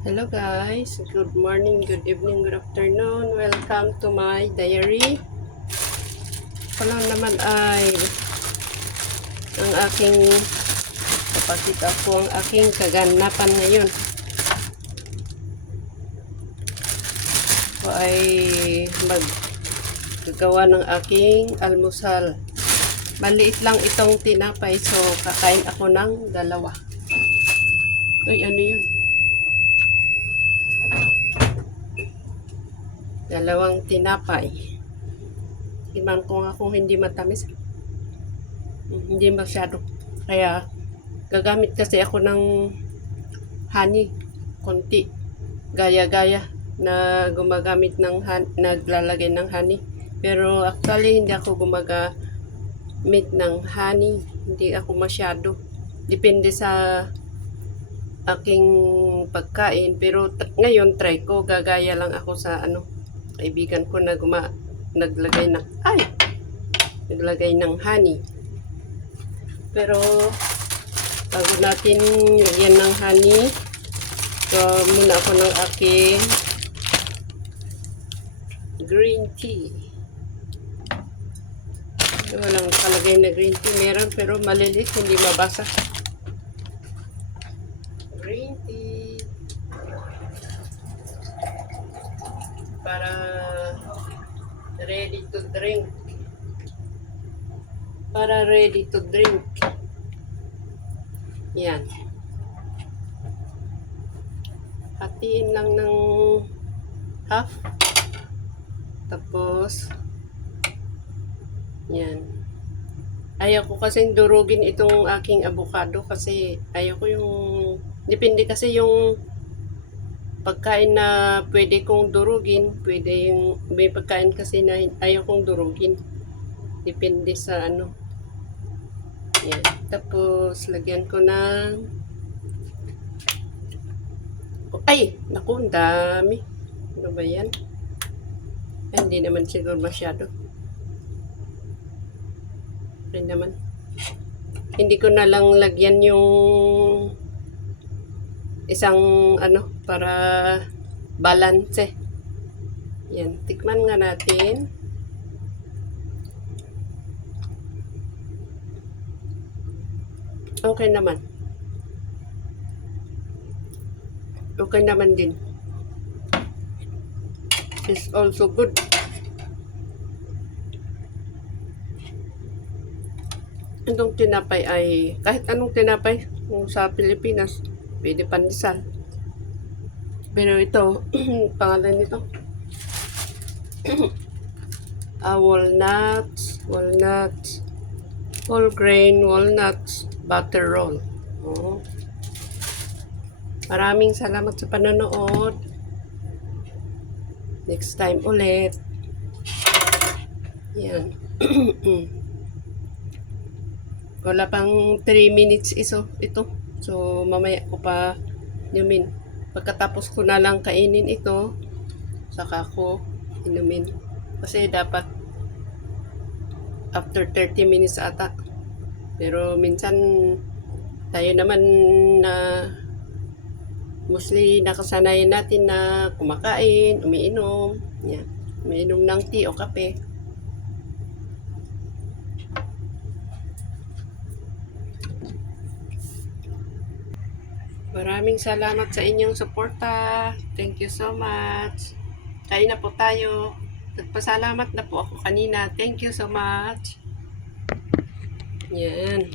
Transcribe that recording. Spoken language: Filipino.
Hello guys, good morning, good evening, good afternoon. Welcome to my diary. Ito lang naman ay ang aking papakita ko ang aking kaganapan ngayon. Ako ay maggagawa ng aking almusal. Maliit lang itong tinapay, so kakain ako ng dalawa. Ay, ano yun? Dalawang tinapay. Tingnan ko nga kung hindi matamis. Hindi masyado. Kaya, gagamit kasi ako ng honey. Konti. Gaya-gaya na gumagamit ng naglalagay ng honey. Pero actually, hindi ako gumagamit ng honey. Hindi ako masyado. Depende sa aking pagkain. Pero ngayon, try ko. Gagaya lang ako sa kaibigan ko na naglagay ng honey. Pero bago natin lagyan ng honey, so muna ako ng aking green tea. Walang kalagay na green tea. Meron pero malilit, hindi mabasa. Green tea. Para ready to drink. Yan. Hatiin lang ng half. Tapos, yan. Ayaw ko kasing durugin itong aking avocado kasi ayaw ko yung, depende kasi yung pagkain na pwede kong durugin. Pwede yung, may pagkain kasi na ayaw kong durugin. Depende sa Yan. Tapos, lagyan ko ng ay! Naku, ang dami. Ano ba yan? Ay, hindi naman siguro masyado. Ay naman. Hindi ko na lang lagyan yung isang para balance. Yan. Tikman nga natin. Okay naman. Okay naman din. It's also good. Itong tinapay ay, kahit anong tinapay kung sa Pilipinas, pwede pandesal. Pero ito, pangalan nito, walnuts, whole grain walnuts butter roll. Oh. Maraming salamat sa panonood. Next time ulit. Yan. Wala pang 3 minutes ito. So, mamaya ko pa inumin. Pagkatapos ko na lang kainin ito, saka ko inumin. Kasi dapat after 30 minutes ata. Pero minsan tayo naman na mostly nakasanayan natin na kumakain, umiinom. Yan. Umiinom ng tea o kape. Maraming salamat sa inyong suporta. Thank you so much. Kain na po tayo. Nagpasalamat na po ako kanina. Thank you so much. Yan.